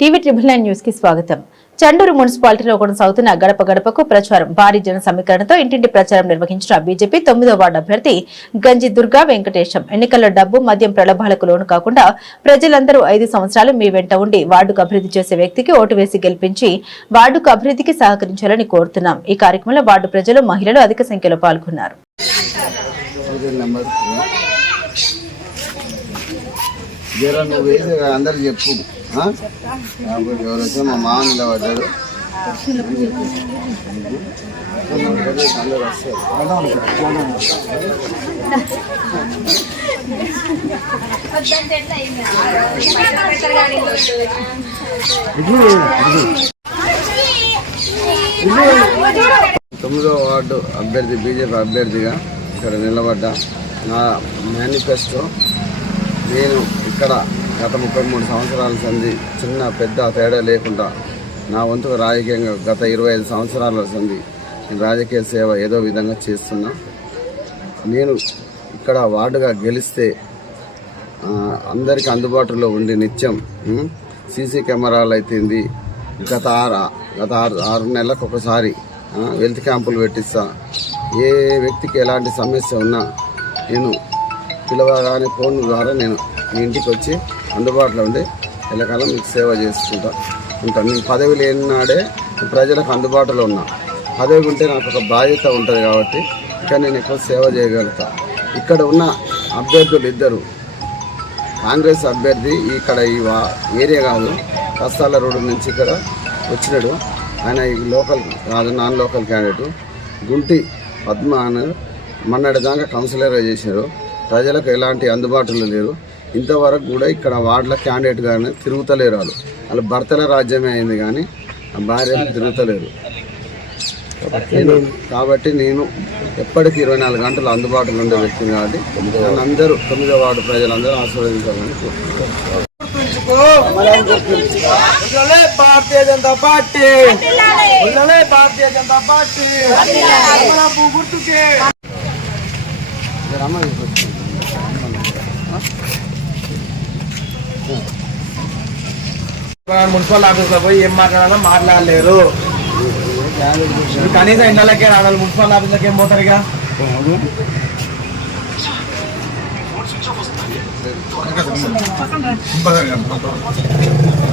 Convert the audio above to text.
TV 999 news కి స్వాగతం. చండూరు మున్సిపాలిటీలో కొనసాగుతున్న గడప గడపకు ప్రచారం భారీ జన సమీకరణతో ఇంటింటి ప్రచారం నిర్వహించిన బీజేపీ 9వ వార్డు అభ్యర్థి గంజి దుర్గా వెంకటేశం ఎన్నికల్లో డబ్బు మద్యం ప్రలోభాలకు లోను కాకుండా ప్రజలందరూ 5 సంవత్సరాలు మీ వెంట ఉండి వార్డుకు అభివృద్ధి చేసే వ్యక్తికి ఓటు వేసి గెలిపించి వార్డుకు అభివృద్ధికి సహకరించాలని కోరుతున్నాం. ఈ కార్యక్రమంలో వార్డు ప్రజలు మహిళలు అధిక సంఖ్యలో పాల్గొన్నారు. అందరు చెప్పు ఎవరైతే మా మామ నిలబడ్డాడు అందరు వస్తారు. తొమ్మిదో వార్డు అభ్యర్థి బీజేపీ అభ్యర్థిగా ఇక్కడ నిలబడ్డా. నా మేనిఫెస్టో నేను ఇక్కడ గత 33 సంవత్సరాల సంది చిన్న పెద్ద తేడా లేకుండా నా వంతుకు రాజకీయంగా గత 25 సంవత్సరాల సంది రాజకీయ సేవ ఏదో విధంగా చేస్తున్నా. నేను ఇక్కడ వార్డుగా గెలిస్తే అందరికీ అందుబాటులో ఉండి నిత్యం సీసీ కెమెరాలు అయితేంది గత 6 నెలలకు ఒకసారి హెల్త్ క్యాంపులు పెట్టిస్తా. ఏ వ్యక్తికి ఎలాంటి సమస్య ఉన్నా నేను పిలవగానే ఫోన్ ద్వారా నేను మీ ఇంటికి వచ్చి అందుబాటులో ఉండి ఎల్లకాలం మీకు సేవ ఉంటాను. నేను పదవి లేనినాడే ప్రజలకు అందుబాటులో ఉన్నా. పదవి ఉంటే నాకు ఒక బాధ్యత ఉంటుంది కాబట్టి ఇక్కడ నేను ఎక్కువ సేవ చేయగలుగుతా. ఇక్కడ ఉన్న అభ్యర్థులు ఇద్దరు కాంగ్రెస్ అభ్యర్థి ఇక్కడ ఈ ఏరియా కాదు, కస్తాల రోడ్డు నుంచి ఇక్కడ వచ్చినాడు. ఆయన ఈ లోకల్ కాదు, non local candidate Gunti Padma అని మొన్నటిదాకా కౌన్సిలర్గా చేశారు. ప్రజలకు ఎలాంటి అందుబాటులో లేరు. ఇంతవరకు కూడా ఇక్కడ వార్డుల క్యాండిడేట్ కానీ తిరుగుతలేరు. వాళ్ళు భర్తల రాజ్యమే అయింది కానీ ఆ భార్యలు తిరుగుతలేరు. కాబట్టి నేను ఎప్పటికీ 24 గంటలు అందుబాటులో ఉండే వ్యక్తిని కాబట్టి నన్ను అందరూ 9వ వార్డు ప్రజలందరూ ఆశీర్వదించాలని కోరుకుంటున్నాను. భారతీయ జనతా పార్టీ, భారతీయ జనతా పార్టీ గుర్తుకే మున్సిపల్ ఆఫీస్ లో పోయి ఏం మాట్లాడాలో మాట్లాడలేరు. కనీసం ఇళ్ళకే రావాలి, మున్సిపల్ ఆఫీస్లోకి ఏం పోతారు ఇక.